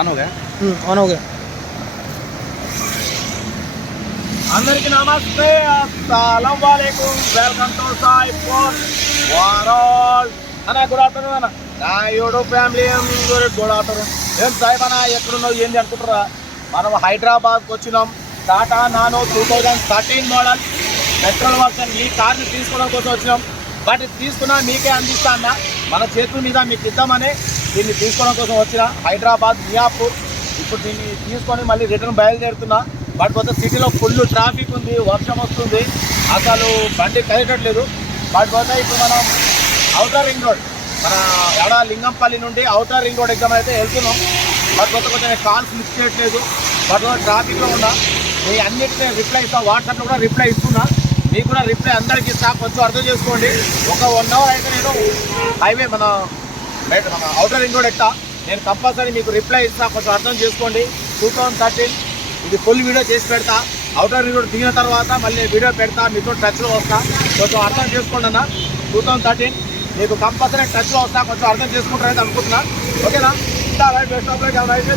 On हो गया on okay అందరికి నమస్తే అస్సలం వాలేకుం వెల్కమ్ టు సాయి ఫోర్ వారాల్ అన్న గుడ్ ఆఫ్టర్నూన్ అన్న నా యూట్యూబ్ ఫ్యామిలీ గుడ్ ఆఫ్టర్నూన్ ఏం సాయిబ్ అన్న ఎక్కడున్నావు ఏంది అనుకుంటారా మనం హైదరాబాద్కి వచ్చినాం Tata Nano two thousand thirteen model petrol version ఈ కార్ని తీసుకోవడం కోసం వచ్చినాం బట్ ఇది తీసుకున్నా మీకే అందిస్తా అన్న మన చేతుల మీద మీకు ఇద్దామని దీన్ని తీసుకోవడం కోసం వచ్చిన హైదరాబాద్ మియాపూర్. ఇప్పుడు దీన్ని తీసుకొని మళ్ళీ రిటర్న్ బయలుదేరుతున్నా. బట్ పోతే సిటీలో ఫుల్ ట్రాఫిక్ ఉంది వర్షం వస్తుంది. అసలు బండి కదలట్లేదు. బట్ పోతే ఇప్పుడు మనం అవుటర్ రింగ్ రోడ్ మన ఎడ లింగంపల్లి నుండి అవుటర్ రింగ్ రోడ్ ఎగ్జామ్ అయితే వెళ్తున్నాం. బట్ పోతే కొంచెం కాల్స్ మిస్ చేయట్లేదు. బట్ ట్రాఫిక్లో ఉన్నా. మీ అన్నిటికీ రిప్లై ఇస్తా వాట్సాప్లో కూడా రిప్లై ఇస్తున్నా. మీకు కూడా రిప్లై అందరికీ ఇస్తా. కొంచెం అర్థం చేసుకోండి. ఒక వన్ అవర్ అయితే నేను హైవే మన బయట మన అవుటర్ రింగ్ రోడ్ ఎక్కుతా నేను కంపల్సరీ మీకు రిప్లై ఇస్తా కొంచెం అర్థం చేసుకోండి. టూ థౌసండ్ థర్టీన్ ఇది ఫుల్ వీడియో చేసి పెడతా. అవుటర్ రింగ్ రోడ్ దిగిన తర్వాత మళ్ళీ వీడియో పెడతా మీతో టచ్లో వస్తా. కొంచెం అర్థం చేసుకోండి అన్న. టూ థౌసండ్ థర్టీన్ మీకు కంపల్సరీ టచ్లో వస్తా కొంచెం అర్థం చేసుకుంటారైతే అనుకుంటున్నా. ఓకేనా right best of right right